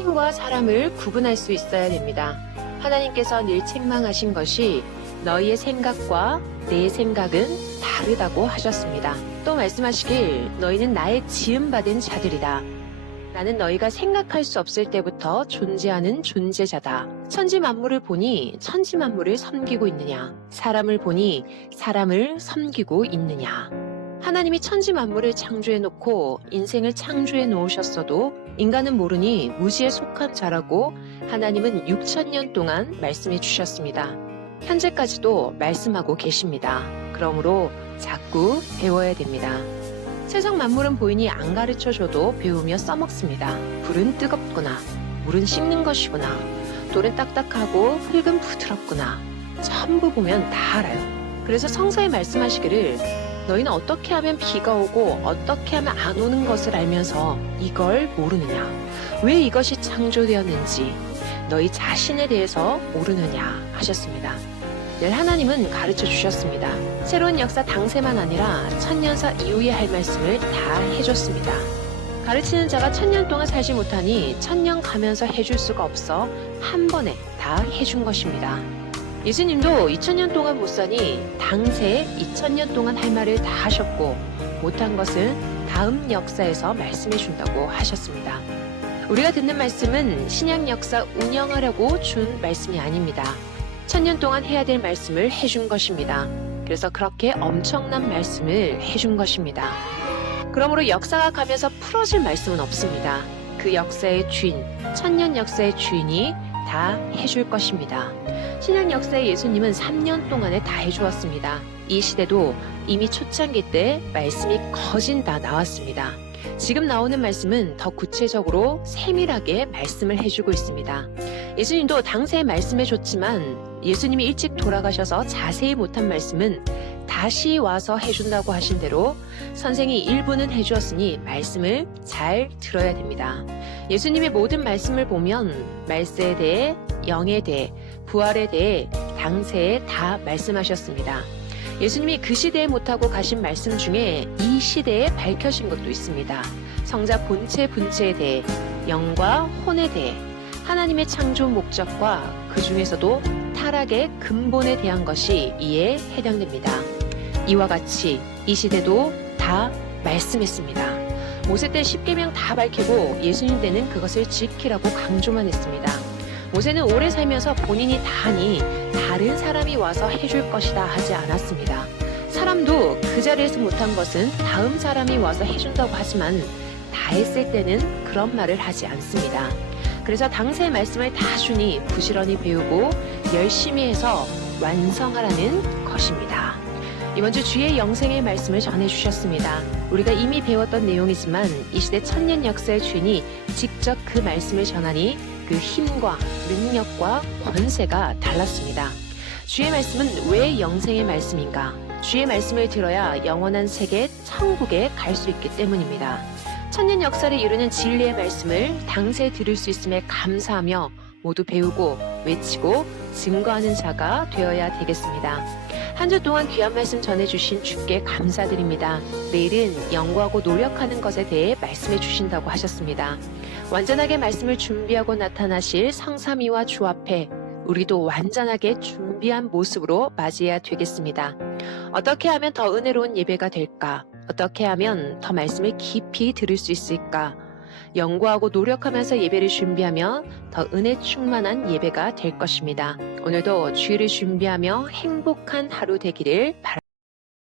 신과 사람을 구분할 수 있어야 됩니다. 하나님께서 늘 책망하신 것이 너희의 생각과 내 생각은 다르다고 하셨습니다. 또 말씀하시길 너희는 나의 지음받은 자들이다. 나는 너희가 생각할 수 없을 때부터 존재하는 존재자다. 천지 만물을 보니 천지 만물을 섬기고 있느냐? 사람을 보니 사람을 섬기고 있느냐? 하나님이 천지 만물을 창조해 놓고 인생을 창조해 놓으셨어도 인간은 모르니 무지에 속한 자라고 하나님은 6,000년 동안 말씀해 주셨습니다. 현재까지도 말씀하고 계십니다. 그러므로 자꾸 배워야 됩니다. 세상 만물은 보이니 안 가르쳐줘도 배우며 써먹습니다. 불은 뜨겁구나. 물은 식는 것이구나. 돌은 딱딱하고 흙은 부드럽구나. 전부 보면 다 알아요. 그래서 성서에 말씀하시기를 너희는 어떻게 하면 비가 오고 어떻게 하면 안 오는 것을 알면서 이걸 모르느냐? 왜 이것이 창조되었는지 너희 자신에 대해서 모르느냐 하셨습니다. 늘 하나님은 가르쳐 주셨습니다. 새로운 역사 당세만 아니라 천년사 이후에 할 말씀을 다 해줬습니다. 가르치는 자가 1,000년 동안 살지 못하니 1,000년 가면서 해줄 수가 없어 한 번에 다 해준 것입니다. 예수님도 2,000년 동안 못 사니 당세 2,000년 동안 할 말을 다 하셨고 못한 것은 다음 역사에서 말씀해 준다고 하셨습니다. 우리가 듣는 말씀은 신약 역사 운영하려고 준 말씀이 아닙니다. 1,000년 동안 해야 될 말씀을 해준 것입니다. 그래서 그렇게 엄청난 말씀을 해준 것입니다. 그러므로 역사가 가면서 풀어질 말씀은 없습니다. 그 역사의 주인, 1,000년 역사의 주인이 다 해줄 것입니다. 신약 역사의 예수님은 3년 동안에 다 해주었습니다. 이 시대도 이미 초창기 때 말씀이 거진 다 나왔습니다. 지금 나오는 말씀은 더 구체적으로 세밀하게 말씀을 해주고 있습니다. 예수님도 당시에 말씀해줬지만 예수님이 일찍 돌아가셔서 자세히 못한 말씀은 다시 와서 해준다고 하신 대로 선생이 일부는 해주었으니 말씀을 잘 들어야 됩니다. 예수님의 모든 말씀을 보면 말세에 대해, 영에 대해, 부활에 대해 당세에 다 말씀하셨습니다. 예수님이 그 시대에 못하고 가신 말씀 중에 이 시대에 밝혀진 것도 있습니다. 성자 본체 분체에 대해, 영과 혼에 대해, 하나님의 창조 목적과 그 중에서도 타락의 근본에 대한 것이 이에 해당됩니다. 이와 같이 이 시대도 다 말씀했습니다. 모세 때 10계명 다 밝히고 예수님 때는 그것을 지키라고 강조만 했습니다. 모세는 오래 살면서 본인이 다 하니 다른 사람이 와서 해줄 것이다 하지 않았습니다. 사람도 그 자리에서 못한 것은 다음 사람이 와서 해준다고 하지만 다 했을 때는 그런 말을 하지 않습니다. 그래서 당세의 말씀을 다 주니 부지런히 배우고 열심히 해서 완성하라는 것입니다. 이번 주 주의 영생의 말씀을 전해주셨습니다. 우리가 이미 배웠던 내용이지만 이 시대 1,000년 역사의 주인이 직접 그 말씀을 전하니 그 힘과 능력과 권세가 달랐습니다. 주의 말씀은 왜 영생의 말씀인가? 주의 말씀을 들어야 영원한 세계 천국에 갈 수 있기 때문입니다. 1,000년 역사를 이루는 진리의 말씀을 당시에 들을 수 있음에 감사하며 모두 배우고 외치고 증거하는 자가 되어야 되겠습니다. 한 주 동안 귀한 말씀 전해주신 주께 감사드립니다. 내일은 연구하고 노력하는 것에 대해 말씀해 주신다고 하셨습니다. 완전하게 말씀을 준비하고 나타나실 성삼위와 주 앞에 우리도 완전하게 준비한 모습으로 맞이해야 되겠습니다. 어떻게 하면 더 은혜로운 예배가 될까? 어떻게 하면 더 말씀을 깊이 들을 수 있을까? 연구하고 노력하면서 예배를 준비하면 더 은혜 충만한 예배가 될 것입니다. 오늘도 주일을 준비하며 행복한 하루 되기를 바랍니다.